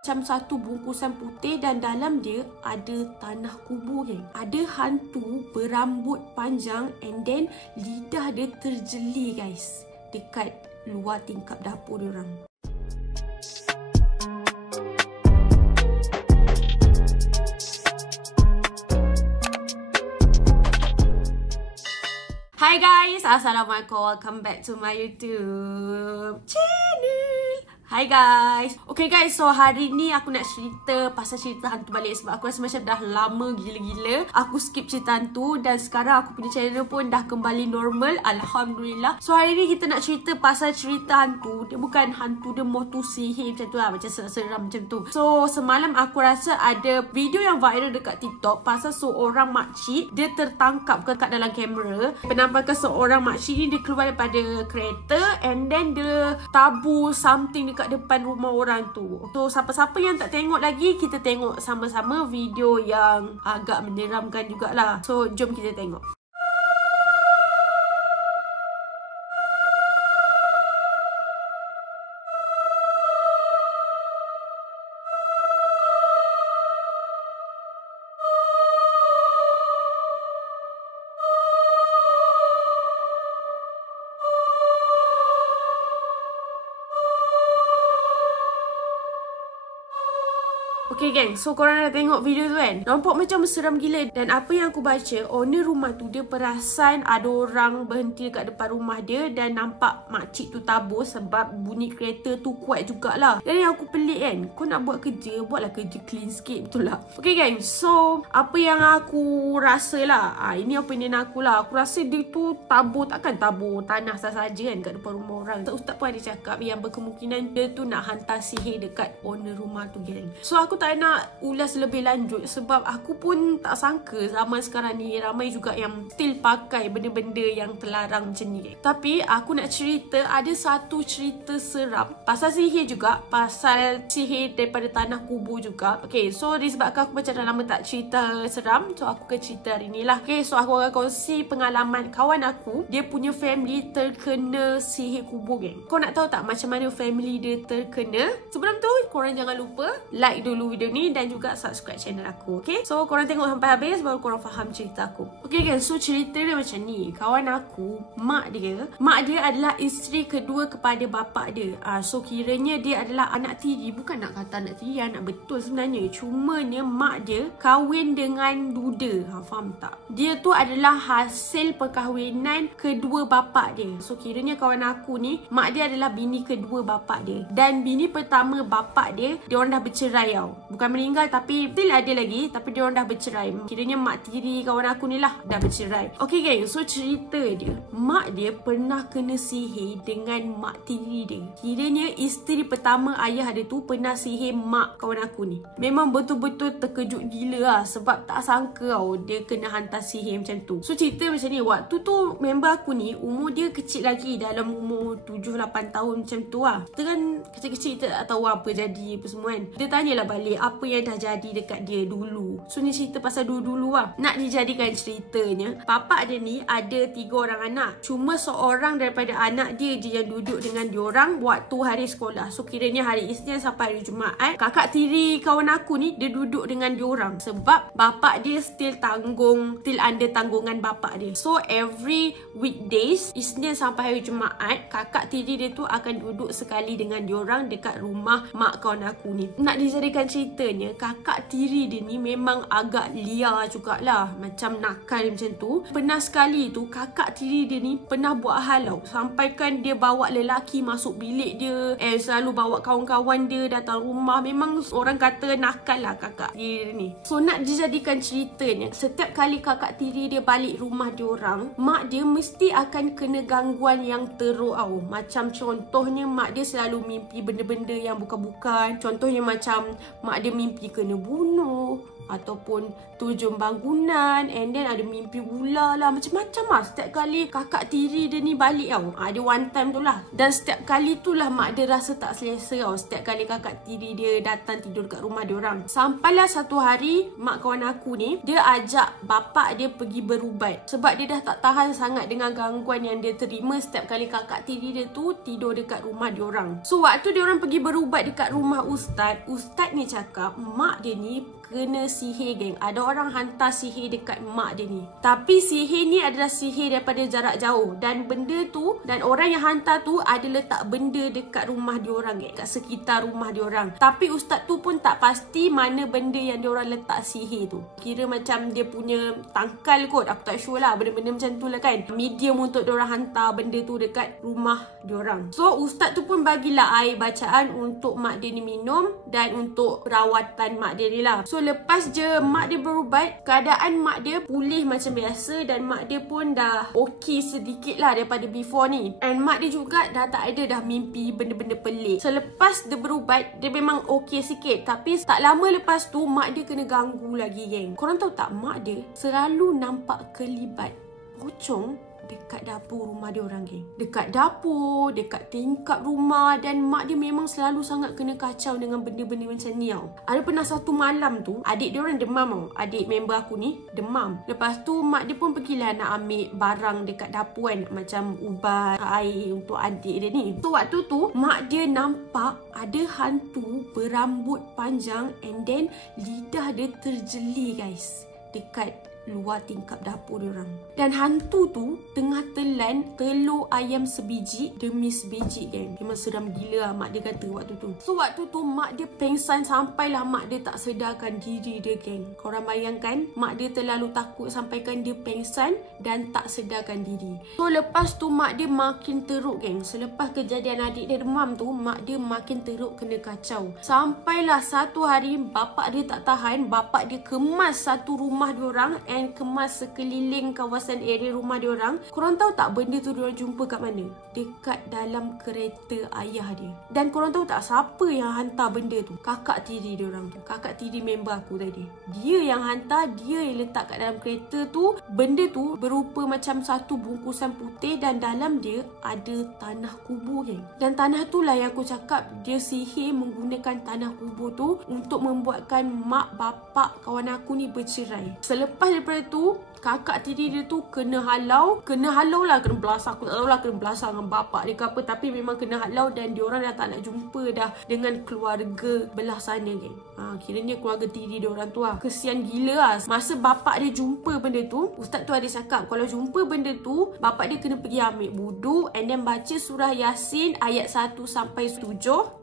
macam satu bungkusan putih dan dalam dia ada tanah kubur, geng. Ada hantu berambut panjang and then lidah dia terjeli, guys, dekat luar tingkap dapur diorang. Hi guys, Assalamualaikum. Welcome back to my YouTube channel. Hi guys. Okay guys, so hari ni aku nak cerita pasal cerita hantu balik. Sebab aku rasa macam dah lama gila-gila aku skip cerita hantu. Dan sekarang aku punya channel pun dah kembali normal, Alhamdulillah. So hari ni kita nak cerita pasal cerita hantu. Dia bukan hantu, dia motu sihir macam tu lah, macam seram-seram macam tu. So semalam aku rasa ada video yang viral dekat TikTok pasal seorang makcik. Dia tertangkap kat dalam kamera. Penampakan seorang makcik ni, dia keluar daripada kereta and then dia tabur something dekat depan rumah orang tu. So siapa-siapa yang tak tengok lagi, kita tengok sama-sama video yang agak menyeramkan jugalah. So jom kita tengok. Okay geng, so korang dah tengok video tu kan? Nampak macam seram gila. Dan apa yang aku baca, owner rumah tu dia perasan ada orang berhenti dekat depan rumah dia dan nampak makcik tu tabur sebab bunyi kereta tu kuat jugalah. Dan yang aku pelik kan, kau nak buat kerja, buatlah kerja clean sikit, betul lah. Okay geng, so apa yang aku rasa lah, ini opinion aku lah. Aku rasa dia tu tabur, takkan tabur tanah sahaja kan kat depan rumah orang. Ustaz pun ada cakap yang berkemungkinan dia tu nak hantar sihir dekat owner rumah tu geng. So aku tak nak ulas lebih lanjut sebab aku pun tak sangka zaman sekarang ni ramai juga yang still pakai benda-benda yang terlarang macam ni. Tapi aku nak cerita, ada satu cerita seram pasal sihir juga, pasal sihir daripada tanah kubur juga. Okay, so disebabkan aku macam dah lama tak cerita seram, so aku akan cerita hari ni lah. Okay, so aku akan kongsi pengalaman kawan aku. Dia punya family terkena sihir kubur geng. Kau nak tahu tak macam mana family dia terkena? Sebelum tu korang jangan lupa like dulu video ni dan juga subscribe channel aku. Okay, so korang tengok sampai habis baru korang faham cerita aku. Okay guys, so cerita dia macam ni. Kawan aku, mak dia adalah isteri kedua kepada bapa dia. So kiranya dia adalah anak tiri. Bukan nak kata anak tiri, anak betul sebenarnya. Cumanya mak dia kahwin dengan duda. Faham tak? Dia tu adalah hasil perkahwinan kedua bapa dia. So kiranya kawan aku ni, mak dia adalah bini kedua bapa dia. Dan bini pertama bapa dia orang dah bercerai tau. Bukan meninggal tapi still ada lagi, tapi dia orang dah bercerai. Kiranya mak tiri kawan aku ni lah dah bercerai. Okay geng, so cerita dia, mak dia pernah kena sihir dengan mak tiri dia. Kiranya isteri pertama ayah dia tu pernah sihir mak kawan aku ni. Memang betul-betul terkejut gila lah sebab tak sangka tau dia kena hantar sihir macam tu. So cerita macam ni, waktu tu member aku ni umur dia kecil lagi, dalam umur 7-8 tahun macam tu lah. Kita kan kecil-kecil, kita tak tahu apa jadi apa semua kan. Dia tanyalah balik apa yang dah jadi dekat dia dulu. So ni cerita pasal dulu-dulu lah. Nak dijadikan ceritanya, papa dia ni ada 3 orang anak. Cuma seorang daripada anak dia je yang duduk dengan diorang waktu hari sekolah. So kiranya hari Isnin sampai hari Jumaat, kakak tiri kawan aku ni dia duduk dengan diorang sebab bapa dia still ada tanggungan bapa dia. So every weekdays, Isnin sampai hari Jumaat, kakak tiri dia tu akan duduk sekali dengan diorang dekat rumah mak kawan aku ni. Nak dijadikan ceritanya, kakak tiri dia ni memang agak liar jugalah, macam nakal macam tu. Pernah sekali tu kakak tiri dia ni pernah buat halau sampaikan dia bawa lelaki masuk bilik dia, selalu bawa kawan-kawan dia datang rumah. Memang orang kata nakal lah kakak tiri dia ni. So nak dijadikan ceritanya, setiap kali kakak tiri dia balik rumah diorang, mak dia mesti akan kena gangguan yang teruk tau. Macam contohnya mak dia selalu mimpi benda-benda yang bukan-bukan. Contohnya macam mak dia mimpi kena bunuh, ataupun turjun bangunan, and then ada mimpi ular lah, macam-macam lah. Setiap kali kakak tiri dia ni balik tau, ada one time tu lah. Dan setiap kali tu lah mak dia rasa tak selesa tau, setiap kali kakak tiri dia datang tidur kat rumah dia orang. Sampailah satu hari mak kawan aku ni, dia ajak bapak dia pergi berubat sebab dia dah tak tahan sangat dengan gangguan yang dia terima setiap kali kakak tiri dia tu tidur dekat rumah dia orang. So waktu dia orang pergi berubat dekat rumah ustaz ni cakap mak dia ni kena sihir, geng. Ada orang hantar sihir dekat mak dia ni. Tapi sihir ni adalah sihir daripada jarak jauh. Dan benda tu, dan orang yang hantar tu ada letak benda dekat rumah diorang, geng. Kat sekitar rumah diorang. Tapi ustaz tu pun tak pasti mana benda yang diorang letak sihir tu. Kira macam dia punya tangkal kot. Aku tak sure lah. Benda-benda macam tu lah kan. Medium untuk diorang hantar benda tu dekat rumah diorang. So ustaz tu pun bagilah air bacaan untuk mak dia ni minum dan untuk perawatan mak dia ni lah. So lepas je mak dia berubat, keadaan mak dia pulih macam biasa dan mak dia pun dah okey sedikit lah daripada before ni. And mak dia juga dah tak ada dah mimpi benda-benda pelik. Selepas dia berubat, dia memang okey sikit. Tapi tak lama lepas tu, mak dia kena ganggu lagi, geng. Korang tahu tak, mak dia selalu nampak kelibat pocong dekat dapur rumah dia orang, geng. Dekat dapur, dekat tingkap rumah, dan mak dia memang selalu sangat kena kacau dengan benda-benda macam ni tau. Ada pernah satu malam tu, adik dia orang demam tau. Adik member aku ni demam. Lepas tu mak dia pun pergilah nak ambil barang dekat dapur kan, macam ubat, air untuk adik dia ni. So waktu tu mak dia nampak ada hantu berambut panjang and then lidah dia terjeli, guys, dekat luar tingkap dapur diorang. Dan hantu tu tengah telan telur ayam sebiji demi sebiji, geng. Memang seram gila lah mak dia kata waktu tu. So waktu tu mak dia pengsan sampailah mak dia tak sedarkan diri dia, geng. Korang bayangkan, mak dia terlalu takut sampaikan dia pengsan dan tak sedarkan diri. So lepas tu mak dia makin teruk, geng. Selepas kejadian adik dia demam tu, mak dia makin teruk, kena kacau. Sampailah satu hari bapak dia tak tahan, bapak dia kemas satu rumah diorang and kemas sekeliling kawasan area rumah diorang. Korang tahu tak benda tu diorang jumpa kat mana? Dekat dalam kereta ayah dia. Dan korang tahu tak siapa yang hantar benda tu? Kakak tiri diorang tu. Kakak tiri member aku tadi. Dia yang hantar, dia yang letak kat dalam kereta tu. Benda tu berupa macam satu bungkusan putih dan dalam dia ada tanah kubur, geng. Dan tanah tu lah yang aku cakap, dia sihir menggunakan tanah kubur tu untuk membuatkan mak bapak kawan aku ni bercerai. Selepas daripada tu, kakak tiri dia tu kena halau lah, kena belasah. Aku tak tahu lah kena belasah dengan bapak dia ke apa, tapi memang kena halau dan diorang dah tak nak jumpa dah dengan keluarga belah sana, geng. Kiranya keluarga tiri diorang tu lah. Kesian gila lah. Masa bapak dia jumpa benda tu, ustaz tu ada cakap kalau jumpa benda tu, bapak dia kena pergi ambil wuduk and then baca surah Yasin ayat 1 sampai 7.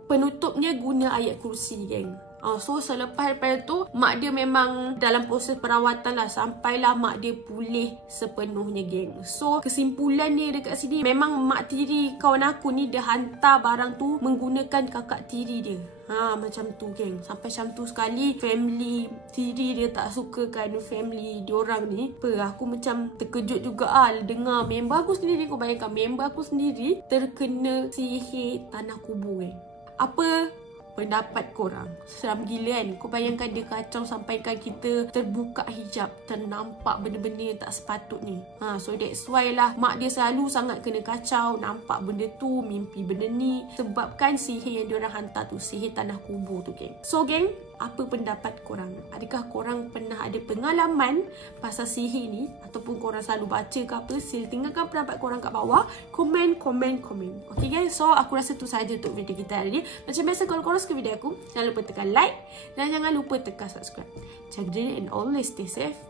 Penutupnya guna ayat kursi, geng. So selepas daripada tu, mak dia memang dalam proses perawatan lah sampailah mak dia pulih sepenuhnya, geng. So kesimpulan dia dekat sini, memang mak tiri kawan aku ni dia hantar barang tu menggunakan kakak tiri dia. Macam tu, geng. Sampai macam tu sekali family tiri dia tak sukakan family diorang ni. Aku macam terkejut juga dengar member aku sendiri. Kau bayangkan member aku sendiri terkena sihir tanah kubur, geng. Apa pendapat korang? Seram gila kan? Kau bayangkan dia kacau sampaikan kita terbuka hijab, ternampak benda-benda yang tak sepatutnya. So that's why lah mak dia selalu sangat kena kacau, nampak benda tu, mimpi benda ni, sebabkan sihir yang diorang hantar tu, sihir tanah kubur tu, geng. So geng, apa pendapat korang? Adakah korang pernah ada pengalaman pasal sihir ni? Ataupun korang selalu baca ke apa? Sila tinggalkan pendapat korang kat bawah. Komen. Okay guys, so aku rasa tu sahaja untuk video kita hari ni. Macam biasa, kalau korang suka video aku, jangan lupa tekan like dan jangan lupa tekan subscribe. Jaga diri and always stay safe.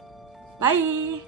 Bye.